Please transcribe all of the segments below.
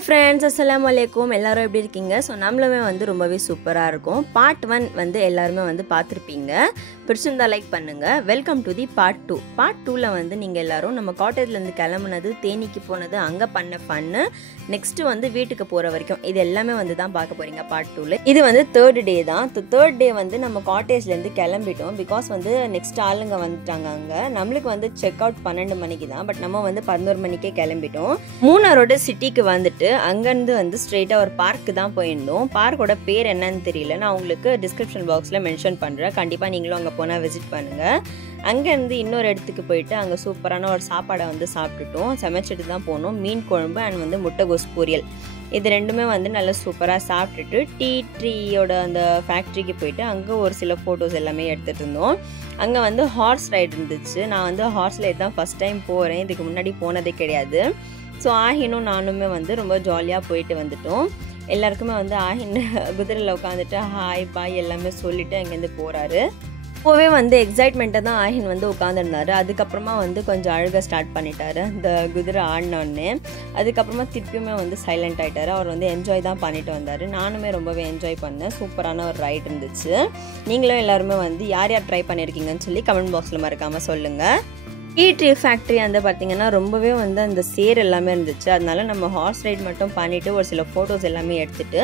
Hi friends, அஸ்ஸலாமு அலைக்கும். எல்லாரும் எப்படி இருக்கீங்க? ஸோ நம்மளுமே வந்து ரொம்பவே சூப்பராக இருக்கும். பார்ட் 1 வந்து எல்லாருமே வந்து பார்த்துருப்பீங்க. பிடிச்சிருந்தா லைக் பண்ணுங்கள். Welcome to the part 2. Part 2ல் வந்து நீங்கள் எல்லோரும் நம்ம காட்டேஜ்லேருந்து கிளம்புனது, தேனிக்கு போனது, அங்கே பண்ண ஃபன்னு, நெக்ஸ்ட்டு வந்து வீட்டுக்கு போகிற வரைக்கும் இது எல்லாமே வந்து தான் பார்க்க போகிறீங்க பார்ட் 2ல். இது வந்து தேர்ட் டே தான். தேர்ட் டே வந்து நம்ம காட்டேஜ்லேருந்து கிளம்பிட்டோம். பிகாஸ் வந்து நெக்ஸ்ட் ஆளுங்க வந்துட்டாங்க. அங்கே நம்மளுக்கு வந்து செக் அவுட் 12 மணிக்கு தான். பட் நம்ம வந்து 11 மணிக்கே கிளம்பிட்டோம். மூணாரோட சிட்டிக்கு வந்துட்டு அங்கேருந்து வந்து ஸ்ட்ரெயிட்டாக ஒரு பார்க்கு தான் போயிருந்தோம். பார்க்கோட பேர் என்னன்னு தெரியல, நான் உங்களுக்கு டிஸ்கிரிப்ஷன் பாக்ஸில் மென்ஷன் பண்ணுறேன். கண்டிப்பாக நீங்களும் அங்கே போனால் விசிட் பண்ணுங்கள். அங்கேருந்து இன்னொரு இடத்துக்கு போயிட்டு அங்கே சூப்பரான ஒரு சாப்பாடை வந்து சாப்பிட்டுட்டோம். சமைச்சிட்டு தான் போனோம். மீன் குழம்பு அண்ட் வந்து முட்டைகோஸ் பொரியல், இது ரெண்டுமே வந்து நல்லா சூப்பராக சாப்பிட்டுட்டு டீ ட்ரீயோட அந்த ஃபேக்ட்ரிக்கு போயிட்டு அங்கே ஒரு சில ஃபோட்டோஸ் எல்லாமே எடுத்துகிட்டு இருந்தோம். அங்கே வந்து ஹார்ஸ் ரைடு இருந்துச்சு. நான் வந்து ஹார்ஸ் ரைடு தான் ஃபஸ்ட் டைம் போகிறேன். இதுக்கு முன்னாடி போனதே கிடையாது. ஸோ ஆஹினும் நானுமே வந்து ரொம்ப ஜாலியாக போயிட்டு வந்துட்டோம். எல்லாருக்குமே வந்து ஆஹின் குதிரையில் உட்காந்துட்டு ஹாய் பாய் எல்லாமே சொல்லிவிட்டு அங்கேருந்து போகிறாரு. இப்போவே வந்து எக்ஸைட்மெண்ட்டாக தான் ஆஹின் வந்து உட்காந்துருந்தாரு. அதுக்கப்புறமா வந்து கொஞ்சம் அழுக ஸ்டார்ட் பண்ணிட்டாரு இந்த குதிரை ஆடினோடனே. அதுக்கப்புறமா திருப்பியுமே வந்து சைலண்ட் ஆகிட்டார். அவர் வந்து என்ஜாய் தான் பண்ணிட்டு வந்தார். நானுமே ரொம்பவே என்ஜாய் பண்ணேன். சூப்பரான ஒரு ரைட் இருந்துச்சு. நீங்களும் எல்லாருமே வந்து யார் யார் ட்ரை பண்ணியிருக்கீங்கன்னு சொல்லி கமெண்ட் பாக்ஸில் மறக்காமல் சொல்லுங்கள். டீ ட்ரீ ஃபேக்ட்ரி வந்து பார்த்திங்கன்னா ரொம்பவே வந்து அந்த சேர் எல்லாமே இருந்துச்சு. அதனால நம்ம ஹார்ஸ் ரைட் மட்டும் பண்ணிவிட்டு ஒரு சில ஃபோட்டோஸ் எல்லாமே எடுத்துகிட்டு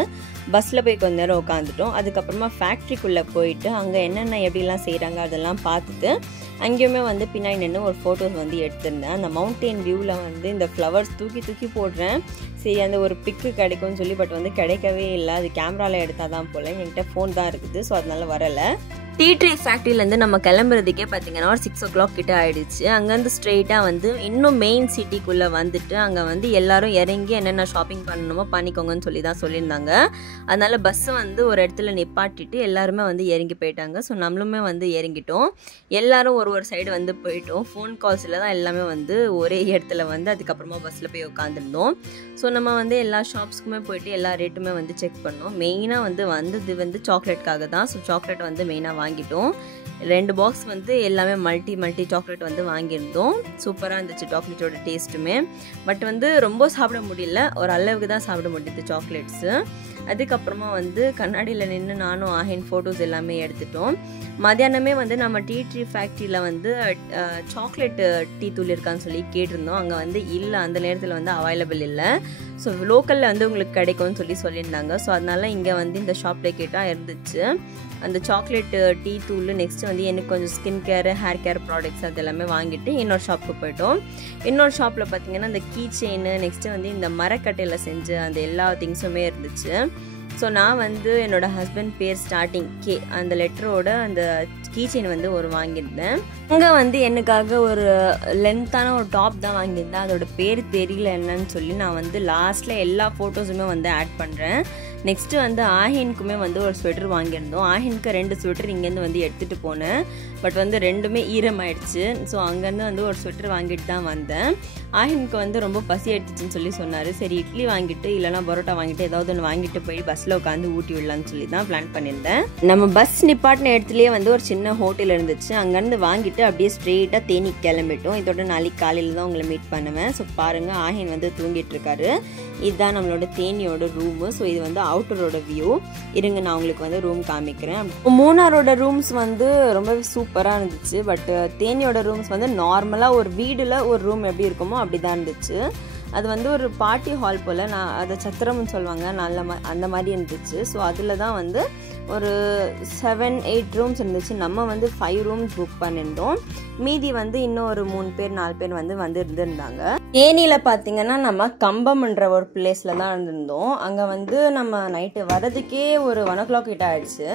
பஸ்ஸில் போய் கொஞ்ச நேரம் உட்காந்துட்டோம். அதுக்கப்புறமா ஃபேக்ட்ரிக்குள்ளே போயிட்டு அங்கே என்னென்ன எப்படிலாம் செய்கிறாங்க அதெல்லாம் பார்த்துட்டு அங்கேயுமே வந்து பின்னாடி நின்று ஒரு ஃபோட்டோஸ் வந்து எடுத்திருந்தேன். அந்த மவுண்டெயின் வியூவில் வந்து இந்த ஃப்ளவர்ஸ் தூக்கி போடுறேன். சரி அந்த ஒரு பிக்கு கிடைக்கும்னு சொல்லி, பட் வந்து கிடைக்கவே இல்லை. அது கேமராவில் எடுத்தால் தான் போல். என்கிட்ட ஃபோன் தான் இருக்குது. ஸோ அதனால வரலை. டீ ட்ரீ ஃபேக்ட்ரியிலேருந்து நம்ம கிளம்புறதுக்கே பார்த்திங்கன்னா ஒரு 6 o'clock கிட்ட ஆகிடுச்சு. அங்கேருந்து ஸ்ட்ரெயிட்டாக வந்து இன்னும் மெயின் சிட்டிக்குள்ளே வந்துட்டு அங்கே வந்து எல்லோரும் இறங்கி என்னென்ன ஷாப்பிங் பண்ணணுமோ பண்ணிக்கோங்கன்னு சொல்லி தான் சொல்லியிருந்தாங்க. அதனால் பஸ்ஸை வந்து ஒரு இடத்துல நிப்பாட்டிட்டு எல்லாருமே வந்து இறங்கி போயிட்டாங்க. ஸோ நம்மளுமே வந்து இறங்கிட்டோம். எல்லோரும் ஒரு சைடு வந்து போயிட்டோம். ஃபோன் கால்ஸில் தான் எல்லாமே வந்து ஒரே இடத்துல வந்து அதுக்கப்புறமா பஸ்ஸில் போய் உட்காந்துருந்தோம். ஸோ நம்ம வந்து எல்லா ஷாப்ஸ்க்குமே போயிட்டு எல்லா ரேட்டுமே வந்து செக் பண்ணோம். மெயினாக வந்தது வந்து சாக்லேட்காக தான். ஸோ சாக்லேட் வந்து மெயினாக வாங்கிட்டோம். 2 பாக்ஸ் வந்து எல்லாமே மல்டி சாக்லேட் வந்து வாங்கியிருந்தோம். சூப்பராக இருந்துச்சு சாக்லேட்டோட டேஸ்ட்டுமே. பட் வந்து ரொம்ப சாப்பிட முடியல, ஒரு அளவுக்கு தான் சாப்பிட முடியுது சாக்லேட்ஸு. அதுக்கப்புறமா வந்து கண்ணாடியில் நின்று நானும் ஆஹின் ஃபோட்டோஸ் எல்லாமே எடுத்துட்டோம். மத்தியானமே வந்து நம்ம டீ ட்ரீ ஃபேக்ட்ரியில் வந்து சாக்லேட் டீ தூள் இருக்கான்னு சொல்லி கேட்டிருந்தோம். அங்கே வந்து இல்லை, அந்த நேரத்தில் வந்து அவைலபிள் இல்லை. ஸோ லோக்கலில் வந்து உங்களுக்கு கிடைக்கும்னு சொல்லியிருந்தாங்க. ஸோ அதனால் இங்கே வந்து இந்த ஷாப்பில் கேட்டால் இருந்துச்சு அந்த சாக்லேட் டீ தூள். நெக்ஸ்ட்டு வந்து எனக்கு கொஞ்சம் skin care, hair care products அது எல்லாமே வாங்கிட்டு இன்னொரு ஷாப்புக்கு போயிட்டோம். இன்னொரு ஷாப்பில் பார்த்திங்கன்னா இந்த கீ செயின், நெக்ஸ்ட்டு வந்து இந்த மரக்கட்டையில் செஞ்ச அந்த எல்லா திங்ஸுமே இருந்துச்சு. ஸோ நான் வந்து என்னோடய ஹஸ்பண்ட் பேர் ஸ்டார்டிங் கே அந்த லெட்டரோட அந்த கீ செயின் வந்து ஒரு வாங்கியிருந்தேன். அங்கே வந்து எனக்காக ஒரு லென்த்தான ஒரு டாப் தான் வாங்கியிருந்தேன். அதோட பேர் தெரியல என்னன்னு சொல்லி நான் வந்து லாஸ்ட்டில் எல்லா ஃபோட்டோஸுமே வந்து ஆட் பண்ணுறேன். நெக்ஸ்ட்டு வந்து ஆஹினுக்குமே வந்து ஒரு ஸ்வெட்டர் வாங்கியிருந்தோம். ஆஹினுக்கு 2 ஸ்வெட்டர் இங்கேருந்து வந்து எடுத்துகிட்டு போனேன். பட் வந்து ரெண்டுமே ஈரமாயிடுச்சு. ஸோ அங்கேருந்து வந்து ஒரு ஸ்வெட்டர் வாங்கிட்டு தான் வந்தேன். ஆஹினுக்கு வந்து ரொம்ப பசி எடுத்துச்சுன்னு சொல்லி சொன்னார். சரி இட்லி வாங்கிட்டு இல்லைனா பரோட்டா வாங்கிட்டு ஏதாவது ஒன்று வாங்கிட்டு போய் பஸ்ஸில் உட்காந்து ஊட்டி விடலான்னு சொல்லி தான் பிளான் பண்ணியிருந்தேன். நம்ம பஸ் நிப்பாட்டின இடத்துலேயே வந்து ஒரு சின்ன ஹோட்டல் இருந்துச்சு. அங்கேருந்து வாங்கிட்டு அப்படியே ஸ்ட்ரெயிட்டாக தேனிக்கு கிளம்பிட்டோம். இதோட நாளைக்கு காலையில் தான் உங்களை மீட் பண்ணுவேன். ஸோ பாருங்கள், ஆஹின் வந்து தூங்கிட்டு இருக்காரு. இதுதான் நம்மளோட தேனியோட ரூமு. ஸோ இது வந்து அவுட்டரோட வியூ. இருங்க நான் உங்களுக்கு வந்து ரூம் காமிக்கிறேன். மூணாரோட ரூம்ஸ் வந்து ரொம்பவே சூப்பராக இருந்துச்சு. பட் தேனியோட ரூம்ஸ் வந்து நார்மலாக ஒரு வீடில் ஒரு ரூம் எப்படி இருக்குமோ அப்படி தான் இருந்துச்சு. அது வந்து ஒரு பார்ட்டி ஹால் போல், நான் அதை சத்திரம்னு சொல்லுவாங்க, அந்த மாதிரி இருந்துச்சு. ஸோ அதில் தான் வந்து ஒரு 7-8 ரூம்ஸ் இருந்துச்சு. நம்ம வந்து 5 ரூம்ஸ் புக் பண்ணியிருந்தோம். மீதி வந்து இன்னும் ஒரு 3 பேர் 4 பேர் வந்து இருந்திருந்தாங்க. தேனியில் பார்த்தீங்கன்னா நம்ம கம்பம்ன்ற ஒரு பிளேஸில் தான் இருந்திருந்தோம். அங்கே வந்து நம்ம நைட்டு வரதுக்கே ஒரு 1 o'clock கிட்ட ஆயிடுச்சு.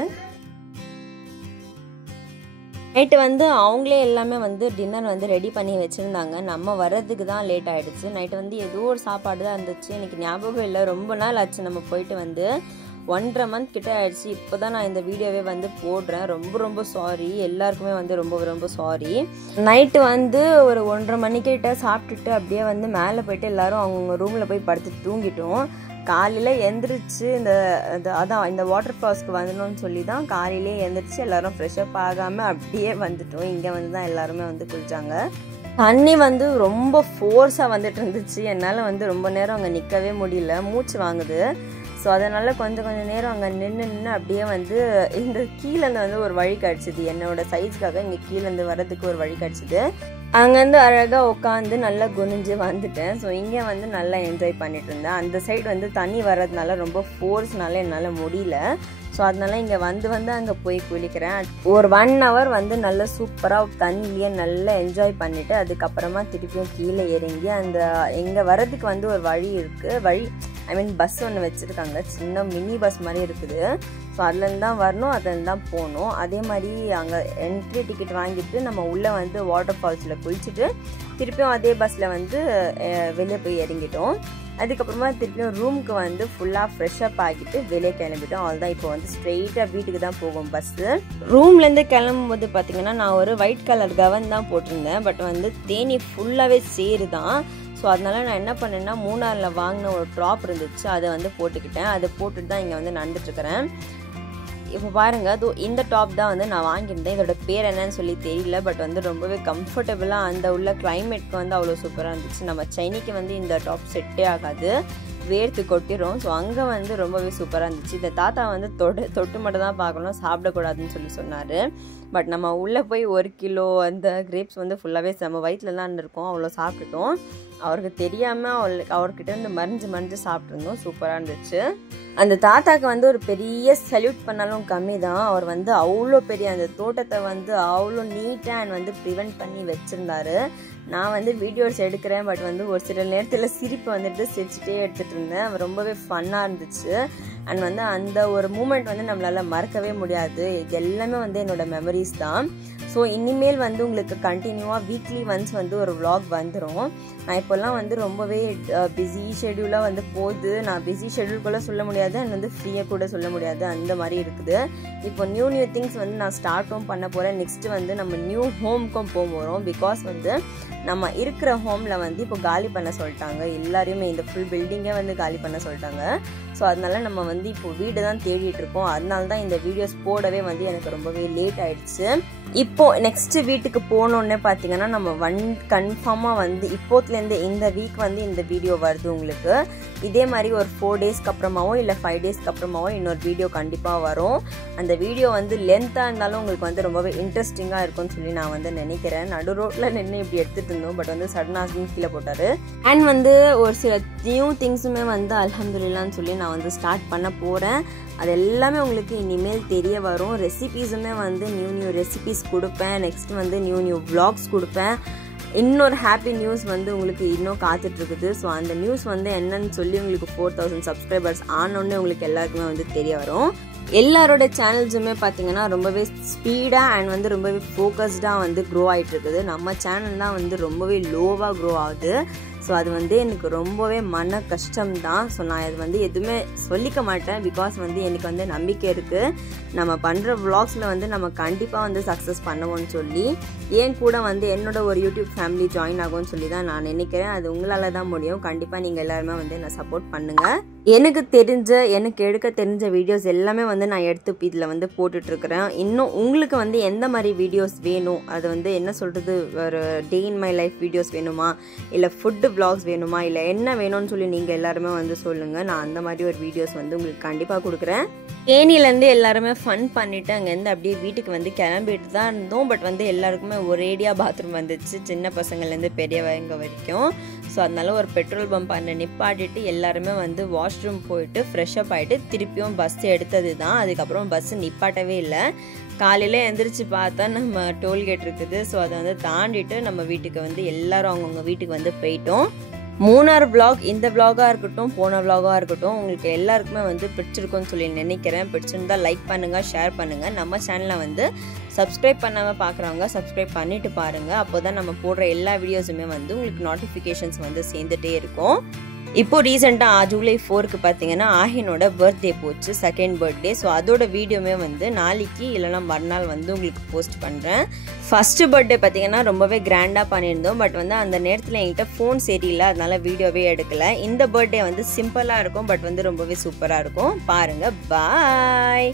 நைட்டு வந்து அவங்களே எல்லாமே வந்து டின்னர் வந்து ரெடி பண்ணி வச்சுருந்தாங்க. நம்ம வர்றதுக்கு தான் லேட் ஆகிடுச்சு. நைட்டு வந்து ஏதோ ஒரு சாப்பாடு தான் இருந்துச்சு. எனக்கு ஞாபகம் இல்லை, ரொம்ப நாள் ஆச்சு நம்ம போயிட்டு வந்து. 1.5 month கிட்ட ஆயிடுச்சு. இப்போ தான் நான் இந்த வீடியோவே வந்து போடுறேன். ரொம்ப சாரி, எல்லாருக்குமே வந்து ரொம்ப சாரி. நைட்டு வந்து ஒரு 1:30 மணிக்கிட்ட சாப்பிட்டுட்டு அப்படியே வந்து மேலே போயிட்டு எல்லோரும் அவங்கவுங்க ரூமில் போய் படுத்து தூங்கிட்டோம். காலையில் எழுந்திரிச்சு இந்த வாட்டர் ஃபால்ஸ்க்கு வரணும்னு சொல்லி தான் காலையிலே எழுந்திரிச்சு எல்லோரும் ஃப்ரெஷ்அப் ஆகாமல் அப்படியே வந்துட்டோம். இங்கே வந்து தான் எல்லாருமே வந்து குளிச்சாங்க. தண்ணி வந்து ரொம்ப ஃபோர்ஸாக வந்துட்டு இருந்துச்சு. என்னால் வந்து ரொம்ப நேரம் அங்கே நிற்கவே முடியல, மூச்சு வாங்குது. ஸோ அதனால் கொஞ்சம் நேரம் அங்கே நின்று அப்படியே வந்து இந்த கீழேருந்து வந்து ஒரு வழி கிடச்சிது. என்னோடய சைஸ்க்காக இங்கே கீழேருந்து வர்றதுக்கு ஒரு வழி கிடச்சிது. அங்கேருந்து அழகாக உட்காந்து நல்லா குனிஞ்சு வந்துட்டேன். ஸோ இங்கே வந்து நல்லா என்ஜாய் பண்ணிட்டு இருந்தேன். அந்த சைடு வந்து தண்ணி வர்றதுனால ரொம்ப ஃபோர்ஸ்னால என்னால் முடியல. ஸோ அதனால இங்கே வந்து அங்கே போய் குளிக்கிறேன். ஒரு 1 hour வந்து நல்லா சூப்பராக தண்ணியிலேயே நல்லா என்ஜாய் பண்ணிவிட்டு அதுக்கப்புறமா திருப்பியும் கீழே இறங்கி அந்த இங்கே வர்றதுக்கு வந்து ஒரு வழி இருக்குது. ஐ மீன் பஸ் ஒன்று வச்சுருக்காங்க, சின்ன மினி பஸ் மாதிரி இருக்குது. ஸோ அதுலேருந்து தான் வரணும், அதுலேருந்து தான் போகணும். அதே மாதிரி அங்கே என்ட்ரி டிக்கெட் வாங்கிட்டு நம்ம உள்ளே வந்து வாட்டர் ஃபால்ஸில் குளிச்சுட்டு திருப்பியும் அதே பஸ்ஸில் வந்து வெளியே போய் இறங்கிட்டோம். அதுக்கப்புறமா திருப்பியும் ரூமுக்கு வந்து ஃபுல்லாக ஃப்ரெஷ்அப் ஆகிட்டு வெளியே கிளம்பிட்டோம். அவ்வளோதான். இப்போ வந்து ஸ்ட்ரெயிட்டாக வீட்டுக்கு தான் போகும் பஸ்ஸு. ரூம்லேருந்து கிளம்பும்போது பார்த்திங்கன்னா நான் ஒரு ஒயிட் கலர் கவன் தான் போட்டிருந்தேன். பட் வந்து தேனி ஃபுல்லாகவே சேரு தான். ஸோ அதனால் நான் என்ன பண்ணேன்னா மூணாரில் வாங்கின ஒரு ட்ராப் இருந்துச்சு, அதை வந்து போட்டுக்கிட்டேன். அதை போட்டுட்டு தான் இங்கே வந்து நடந்துட்டுருக்கிறேன். இப்போ பாருங்கள், இந்த டாப் தான் வந்து நான் வாங்கியிருந்தேன். இதோட பேர் என்னன்னு சொல்லி தெரியல. பட் வந்து ரொம்பவே கம்ஃபர்டபுளாக அந்த உள்ள கிளைமேட்க்கு வந்து அவ்வளோ சூப்பராக இருந்துச்சு. நம்ம சென்னைக்கு வந்து இந்த டாப் செட்டே ஆகாது, வேர்த்து கொட்டிடும். ஸோ அங்கே வந்து ரொம்பவே சூப்பராக இருந்துச்சு. இந்த தாத்தா வந்து தொட்டு மட்டும் தான் பார்க்கணும், சாப்பிடக்கூடாதுன்னு சொல்லி சொன்னார். பட் நம்ம உள்ளே போய் 1 கிலோ அந்த கிரேப்ஸ் வந்து ஃபுல்லாகவே நம்ம வயிற்றுலலாம் இருக்கும், அவ்வளோ சாப்பிட்டுட்டோம். அவருக்கு தெரியாமல் அவர்கிட்ட இருந்து மறிஞ்சு சாப்பிட்ருந்தோம். சூப்பராக இருந்துச்சு. அந்த தாத்தாக்கு வந்து ஒரு பெரிய சல்யூட் பண்ணாலும் கம்மி தான். அவர் வந்து அவ்வளோ பெரிய அந்த தோட்டத்தை வந்து அவ்வளோ நீட்டாக அண்ட் வந்து ப்ரிவென்ட் பண்ணி வச்சுருந்தாரு. நான் வந்து வீடியோஸ் எடுக்கிறேன், பட் வந்து ஒரு சில நேரத்தில் சிரிப்பு வந்துட்டு சிரிச்சுட்டே எடுத்துகிட்டு இருந்தேன். ரொம்பவே ஃபன்னாக இருந்துச்சு. அண்ட் வந்து அந்த ஒரு மூமெண்ட் வந்து நம்மளால் மறக்கவே முடியாது. இது எல்லாமே வந்து என்னோடய மெமரிஸ் தான். ஸோ இனிமேல் வந்து உங்களுக்கு கண்டினியூவாக வீக்லி ஒன்ஸ் வந்து ஒரு vlog வந்துடும். நான் இப்போல்லாம் வந்து ரொம்பவே பிஸி ஷெடியூலாக வந்து போகுது. நான் பிஸி ஷெடியூல் கூட சொல்ல முடியாது, அண்ட் வந்து ஃப்ரீயாக கூட சொல்ல முடியாது, அந்த மாதிரி இருக்குது. இப்போ நியூ திங்ஸ் வந்து நான் ஸ்டார்ட்டும் பண்ண போகிறேன். நெக்ஸ்ட்டு வந்து நம்ம நியூ ஹோம்க்கும் போக போகிறோம். பிகாஸ் வந்து நம்ம இருக்கிற ஹோமில் வந்து இப்போ காலி பண்ண சொல்லிட்டாங்க. எல்லாரையுமே இந்த ஃபுல் பில்டிங்கே வந்து காலி பண்ண சொல்லிட்டாங்க. ஸோ அதனால நம்ம வந்து இப்போ வீடு தான் தேடிட்டு இருக்கோம். அதனால தான் இந்த வீடியோஸ் போடவே வந்து எனக்கு ரொம்பவே லேட் ஆயிடுச்சு. இப்போ நெக்ஸ்ட்டு வீட்டுக்கு போனோன்னே பார்த்தீங்கன்னா நம்ம கன்ஃபார்மாக வந்து இப்போத்துலேருந்து இந்த வீக் வந்து இந்த வீடியோ வருது உங்களுக்கு. இதே மாதிரி ஒரு 4 டேஸ்க்கு அப்புறமாவோ இல்லை 5 டேஸ்க்கு அப்புறமாவோ இன்னொரு வீடியோ கண்டிப்பாக வரும். அந்த வீடியோ வந்து லென்த்தாக இருந்தாலும் உங்களுக்கு வந்து ரொம்பவே இன்ட்ரெஸ்டிங்காக இருக்கும்னு சொல்லி நான் வந்து நினைக்கிறேன். நடு ரோட்டில் நின்று இப்படி எடுத்துகிட்டு இருந்தோம், பட் வந்து சடனாக கீழே போட்டார். அண்ட் வந்து ஒரு சில நியூ திங்ஸுமே வந்து அல்ஹம்துலில்லாஹ்னு சொல்லி நான் வந்து ஸ்டார்ட் பண்ண போகிறேன். அது எல்லாமே உங்களுக்கு இனிமேல் தெரிய வரும். ரெசிபீஸுமே வந்து நியூ ரெசிபீஸ் கொடுப்பேன். நெக்ஸ்ட் வந்து நியூ vlogs கொடுப்பேன். இன்னொரு ஹாப்பி நியூஸ் வந்து உங்களுக்கு இன்னும் காத்துட்ருக்குது. ஸோ அந்த நியூஸ் வந்து என்னன்னு சொல்லி உங்களுக்கு 4000 சப்ஸ்கிரைபர்ஸ் ஆனோடனே உங்களுக்கு எல்லாருக்குமே வந்து தெரிய வரும். எல்லாரோட சேனல்ஸுமே பார்த்தீங்கன்னா ரொம்பவே ஸ்பீடாக அண்ட் வந்து ரொம்பவே ஃபோக்கஸ்டாக வந்து க்ரோ ஆகிட்டு இருக்குது. நம்ம சேனல் தான் வந்து ரொம்பவே லோவாக க்ரோ ஆகுது. ஸோ அது வந்து எனக்கு ரொம்பவே மன கஷ்டம்தான். ஸோ நான் இது வந்து எதுவுமே சொல்லிக்க மாட்டேன். பிகாஸ் வந்து எனக்கு வந்து நம்பிக்கை இருக்குது, நம்ம பண்ணுற vlogsல வந்து நம்ம கண்டிப்பாக வந்து சக்ஸஸ் பண்ணுவோம்னு சொல்லி. ஏன் கூட வந்து என்னோட ஒரு யூடியூப் ஃபேமிலி ஜாயின் ஆகும்னு சொல்லி தான் நான் நினைக்கிறேன். அது உங்களால் தான் முடியும். கண்டிப்பாக நீங்கள் எல்லாருமே வந்து என்னை சப்போர்ட் பண்ணுங்கள். எனக்கு எடுக்க தெரிஞ்ச வீடியோஸ் எல்லாமே வந்து நான் எடுத்து இதில் வந்து போட்டுட்ருக்கிறேன். இன்னும் உங்களுக்கு வந்து எந்த மாதிரி வீடியோஸ் வேணும், அது வந்து என்ன சொல்கிறது, ஒரு டே இன் மை லைஃப் வீடியோஸ் வேணுமா, இல்லை ஃபுட்டு vlogs வேணுமா, இல்லை என்ன வேணும்னு சொல்லி நீங்கள் எல்லாருமே வந்து சொல்லுங்கள். நான் அந்த மாதிரி ஒரு வீடியோஸ் வந்து உங்களுக்கு கண்டிப்பாக கொடுக்குறேன். தேனிலேருந்து எல்லாருமே ஃபன் பண்ணிவிட்டு அங்கேருந்து அப்படியே வீட்டுக்கு வந்து கிளம்பிட்டு தான் இருந்தோம். பட் வந்து எல்லாருக்குமே ஒரேடியாக பாத்ரூம் வந்துச்சு, சின்ன பசங்கள்லேருந்து பெரியவங்க வரைக்கும். ஸோ அதனால ஒரு பெட்ரோல் பம்ப் அங்கே நிப்பாட்டிட்டு எல்லாருமே வந்து வாஷ்ரூம் போயிட்டு ஃப்ரெஷ்அப் ஆகிட்டு திருப்பியும் பஸ் எடுத்தது தான். அதுக்கப்புறம் பஸ்ஸு நிப்பாட்டவே இல்லை. காலையில் எழுந்திரிச்சு பார்த்தா நம்ம டோல்கேட் இருக்குது. ஸோ அதை வந்து தாண்டிட்டு நம்ம வீட்டுக்கு வந்து எல்லோரும் அவங்கவுங்க வீட்டுக்கு வந்து போயிட்டோம். மூணார் vlog, இந்த vlog-ஆக இருக்கட்டும், போன vlog-ஆக இருக்கட்டும், உங்களுக்கு எல்லாருக்குமே வந்து பிடிச்சிருக்கும்னு சொல்லி நினைக்கிறேன். பிடிச்சிருந்தா லைக் பண்ணுங்கள், ஷேர் பண்ணுங்கள். நம்ம சேனலை வந்து சப்ஸ்கிரைப் பண்ணாமல் பார்க்குறவங்க சப்ஸ்கிரைப் பண்ணிவிட்டு பாருங்கள். அப்போ தான் நம்ம போடுற எல்லா வீடியோஸுமே வந்து உங்களுக்கு நோட்டிஃபிகேஷன்ஸ் வந்து சேர்ந்துட்டே இருக்கும். இப்போது ரீசெண்டாக ஜூலை 4க்கு பார்த்தீங்கன்னா ஆஹினோட பர்த்டே போச்சு, 2nd பர்த்டே. ஸோ அதோட வீடியோமே வந்து நாளைக்கு இல்லைனா மறுநாள் வந்து உங்களுக்கு போஸ்ட் பண்ணுறேன். ஃபஸ்ட்டு பர்த்டே பார்த்தீங்கன்னா ரொம்பவே கிராண்டாக பண்ணியிருந்தோம். பட் வந்து அந்த நேரத்தில் என்கிட்ட ஃபோன் சரியில்லை, அதனால வீடியோவே எடுக்கலை. இந்த பர்த்டே வந்து சிம்பிளாக இருக்கும், பட் வந்து ரொம்பவே சூப்பராக இருக்கும். பாருங்கள். பாய்.